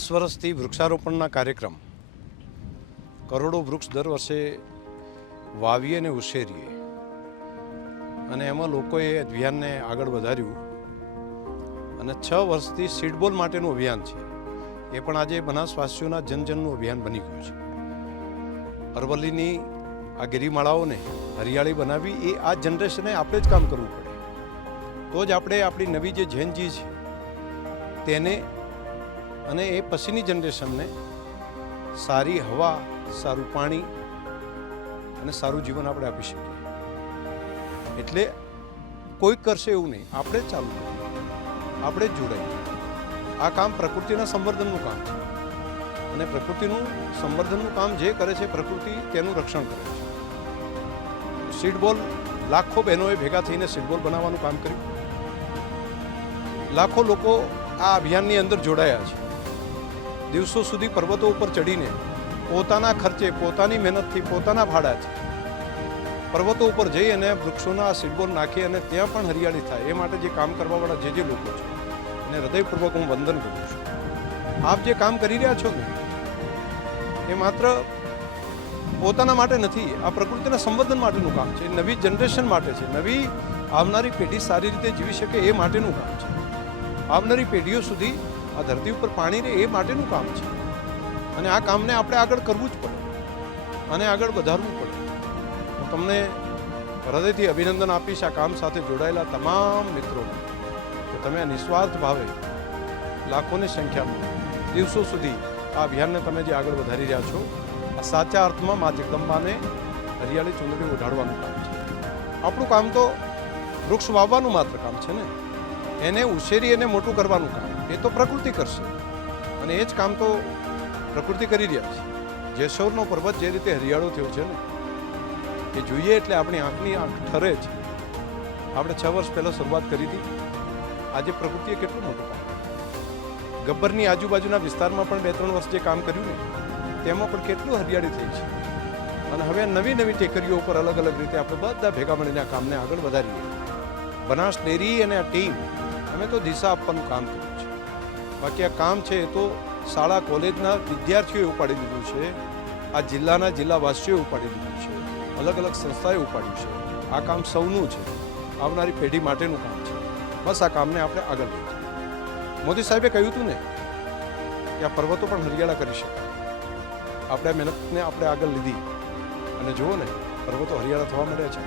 10 વર્ષથી વૃક્ષારોપણના કાર્યક્રમ કરોડો વૃક્ષ દર વર્ષે વાવીએ અને ઉછેરીએ અને એમાં લોકોએ અભિયાનને આગળ વધાર્યું અને 6 વર્ષથી સીડબોલ માટેનું અભિયાન છે એ પણ આજે બનાસવાસીઓના જનજનનું અભિયાન બની ગયું છે. અરવલ્લીની આ ગિરિમાળાઓને હરિયાળી બનાવી એ આ જનરેશને આપણે જ કામ કરવું પડે, તો જ આપણે આપણી નવી જે જૈનજી છે તેને અને એ પછીની જનરેશનને સારી હવા, સારું પાણી અને સારું જીવન આપણે આપી શકીએ. એટલે કોઈ કરશે એવું નહીં, આપણે જ ચાલુ કરીએ, આપણે જ જોડાઈએ. આ કામ પ્રકૃતિના સંવર્ધનનું કામ છે અને પ્રકૃતિનું સંવર્ધનનું કામ જે કરે છે પ્રકૃતિ તેનું રક્ષણ કરે છે. સીડબોલ લાખો બહેનોએ ભેગા થઈને સીડબોલ બનાવવાનું કામ કર્યું. લાખો લોકો આ અભિયાનની અંદર જોડાયા છે. દિવસો સુધી પર્વતો ઉપર ચડીને પોતાના ખર્ચે, પોતાની મહેનતથી, પોતાના ભાડાથી પર્વતો ઉપર જઈ અને વૃક્ષોના સીડબોલ નાખી અને ત્યાં પણ હરિયાળી થાય એ માટે જે કામ કરવાવાળા જે લોકો છે એને હૃદયપૂર્વક હું વંદન કરું છું. આપ જે કામ કરી રહ્યા છો ને એ માત્ર પોતાના માટે નથી, આ પ્રકૃતિના સંવર્ધન માટેનું કામ છે, નવી જનરેશન માટે છે, નવી આવનારી પેઢી સારી રીતે જીવી શકે એ માટેનું કામ છે. આવનારી પેઢીઓ સુધી આ ધરતી ઉપર પાણી રહે એ માટેનું કામ છે અને આ કામને આપણે આગળ કરવું જ પડે અને આગળ વધારવું પડે. હું તમને હૃદયથી અભિનંદન આપીશ આ કામ સાથે જોડાયેલા તમામ મિત્રોને કે તમે આ નિસ્વાર્થ ભાવે લાખોની સંખ્યામાં દિવસો સુધી આ અભિયાનને તમે જે આગળ વધારી રહ્યા છો, આ સાચા અર્થમાં મા જગદંબાને હરિયાળી ચુંદડી ઓઢાડવાનું કામ છે. આપણું કામ તો વૃક્ષ વાવવાનું માત્ર કામ છે ને, એને ઉછેરી અને મોટું કરવાનું કામ એ તો પ્રકૃતિ કરશે અને એ જ કામ તો પ્રકૃતિ કરી રહ્યા છે. જેસોરનો પર્વત જે રીતે હરિયાળો થયો છે ને એ જોઈએ એટલે આપણી આંખની આંખ ઠરે છે. આપણે 6 વર્ષ પહેલાં શરૂઆત કરી હતી, આજે પ્રકૃતિએ કેટલું મોટું કામ. ગબ્બરની આજુબાજુના વિસ્તારમાં પણ 2-3 વર્ષ જે કામ કર્યું ને તેમાં પણ કેટલું હરિયાળી થઈ છે અને હવે નવી નવી ટેકરીઓ ઉપર અલગ અલગ રીતે આપણે બધા ભેગા મળીને આ કામને આગળ વધારીએ. બનાસ ડેરી અને આ ટીમ અમે તો દિશા આપવાનું કામ કર્યું છે. બાકી આ કામ છે એ તો શાળા કોલેજના વિદ્યાર્થીઓએ ઉપાડી લીધું છે, આ જિલ્લાના જિલ્લાવાસીઓએ ઉપાડી લીધું છે, અલગ અલગ સંસ્થાએ ઉપાડ્યું છે. આ કામ સૌનું છે, આવનારી પેઢી માટેનું કામ છે. બસ આ કામને આપણે આગળ લઈએ. મોદી સાહેબે કહ્યું હતું ને કે આ પર્વતો પણ હરિયાળા કરી શકાય. આપણે મહેનતને આપણે આગળ લીધી અને જુઓ ને પર્વતો હરિયાળા થવા માંડ્યા છે.